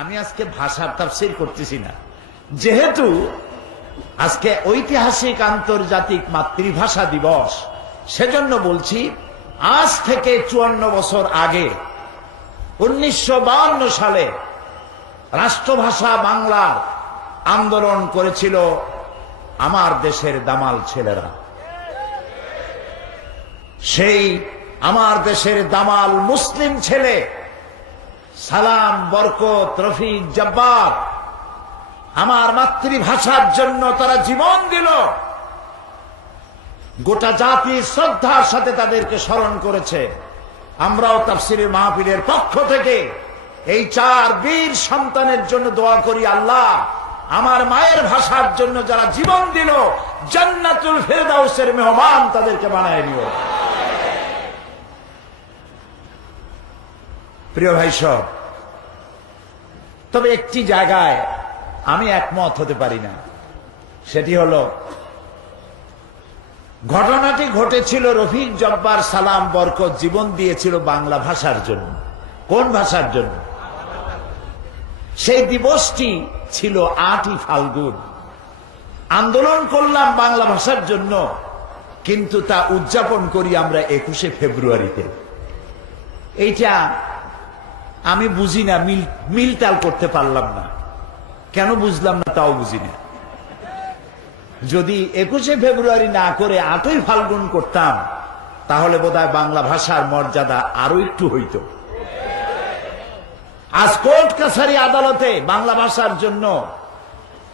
আমি আজকে ভাষার তাফসির করতেছি না। যেহেতু আজকে ঐতিহাসিক আন্তর্জাতিক মাতৃভাষা দিবস, সেজন্য বলছি, আজ থেকে চুয়ান্ন বছর আগে উনিশশো সালে রাষ্ট্রভাষা বাংলার আন্দোলন করেছিল আমার দেশের দামাল ছেলেরা। সেই আমার দেশের দামাল মুসলিম ছেলে সালাম, বরকত, রফিক, জব্বার। আমার মাতৃভাষার জন্য তারা জীবন দিল। গোটা জাতি শ্রদ্ধার সাথে তাদেরকে স্মরণ করেছে। আমরাও তাফসিরের মাহফিলের পক্ষ থেকে এই চার বীর সন্তানের জন্য দোয়া করি, আল্লাহ, আমার মায়ের ভাষার জন্য যারা জীবন দিল, জান্নাতুল ফেরদাউসের মেহমান তাদেরকে বানায় নিও। প্রিয় ভাই সব, তবে একটি জায়গায় আমি একমত হতে পারি না। সেটি হলো, ঘটনাটি ঘটেছিল রফিক জব্বার সালাম বরকত জীবন দিয়েছিল বাংলা ভাষার জন্য। কোন ভাষার জন্য? সেই দিবসটি ছিল আটই ফাল্গুন। আন্দোলন করলাম বাংলা ভাষার জন্য, কিন্তু তা উদযাপন করি আমরা একুশে ফেব্রুয়ারিতে। এইটা আমি বুঝি না, মিল মিলটাল করতে পারলাম না। কেন বুঝলাম না তাও বুঝি না। যদি একুশে ফেব্রুয়ারি না করে আটই ফাল্গুন করতাম, তাহলে বোধহয় বাংলা ভাষার মর্যাদা আরও একটু হইত। আজ কোর্ট কাছারি আদালতে বাংলা ভাষার জন্য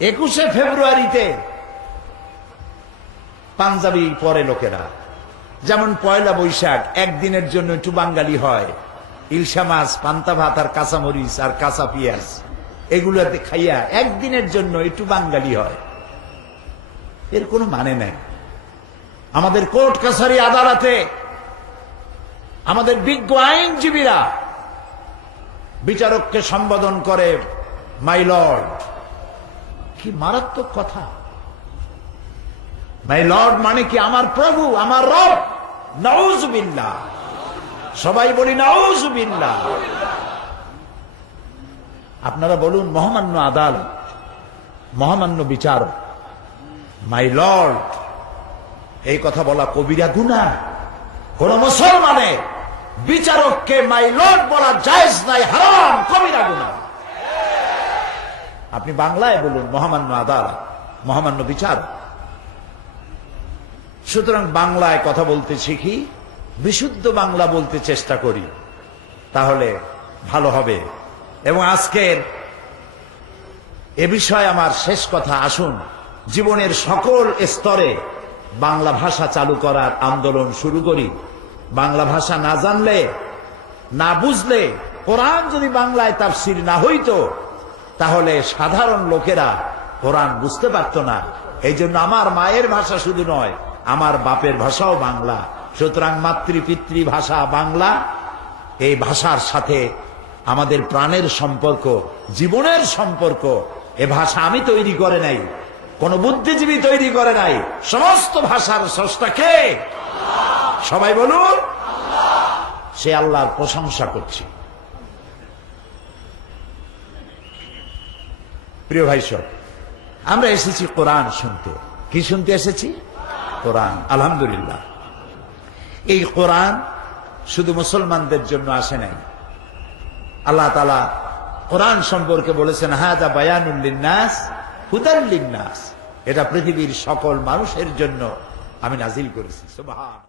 একুশে ফেব্রুয়ারিতে পাঞ্জাবি পরে লোকেরা। যেমন পয়লা বৈশাখ, একদিনের জন্য একটু বাঙালি হয়। ইলশা মাছ, পান্তা ভাত আর কাঁচামরিচ আর কাঁচা পিঁয়াজ। এগুলোতে খাইয়া একদিনের জন্য একটু বাঙালি হয়। এর কোনো মানে নাই। আমাদের কোর্ট কাছারি আদালতে আমাদের বিজ্ঞ আইনজীবীরা বিচারককে সম্বোধন করে, মাই লর্ড, কি মারাত্মক কথা। মাই লর্ড মানে কি আমার প্রভু, আমার রব? নউজবিল্লাহ। সবাই বলি নউজবিল্লাহ আপনারা বলুন, মহামান্য আদালত, মহামান্য বিচারক, মাই লর্ড, এই কথা বলা কবিরা গুনা কোন মুসলমানের বিচারককে মাই লর্ড বলা জায়েজ নাই, হারাম, কবিরা গুনা আপনি বাংলায় বলুন, মহামান্য আদালত, মহামান্য বিচারক। সুতরাং বাংলায় কথা বলতে শিখি বিশুদ্ধ বাংলা বলতে চেষ্টা করি, তাহলে ভালো হবে। এবং আজকের এ বিষয়ে আমার শেষ কথা, আসুন, জীবনের সকল স্তরে বাংলা ভাষা চালু করার আন্দোলন শুরু করি। বাংলা ভাষা না জানলে, না বুঝলে, কোরআন যদি বাংলায় তার তাফসির না হইতো, তাহলে সাধারণ লোকেরা কোরআন বুঝতে পারত না। এই জন্য আমার মায়ের ভাষা শুধু নয়, আমার বাপের ভাষাও বাংলা। সুতরাং মাতৃপিতৃ ভাষা বাংলা। এই ভাষার সাথে আমাদের প্রাণের সম্পর্ক, জীবনের সম্পর্ক, এ ভাষা আমি তৈরি করে নাই, কোন বুদ্ধিজীবী তৈরি করে নাই, সমস্ত ভাষার স্রষ্টা কে? সবাই বলুন, সে আল্লাহর প্রশংসা করছি। প্রিয় ভাই সব, আমরা এসেছি কোরআন শুনতে। কি শুনতে এসেছি? কোরআন, আলহামদুলিল্লাহ। এই কোরআন শুধু মুসলমানদের জন্য আসে নাই। আল্লাহ তালা কোরআন সম্পর্কে বলেছেন হাজা বায়ানুল্লিনাস হুদাল্লিনাস এটা পৃথিবীর সকল মানুষের জন্য আমি নাজিল করেছি। সুবহান।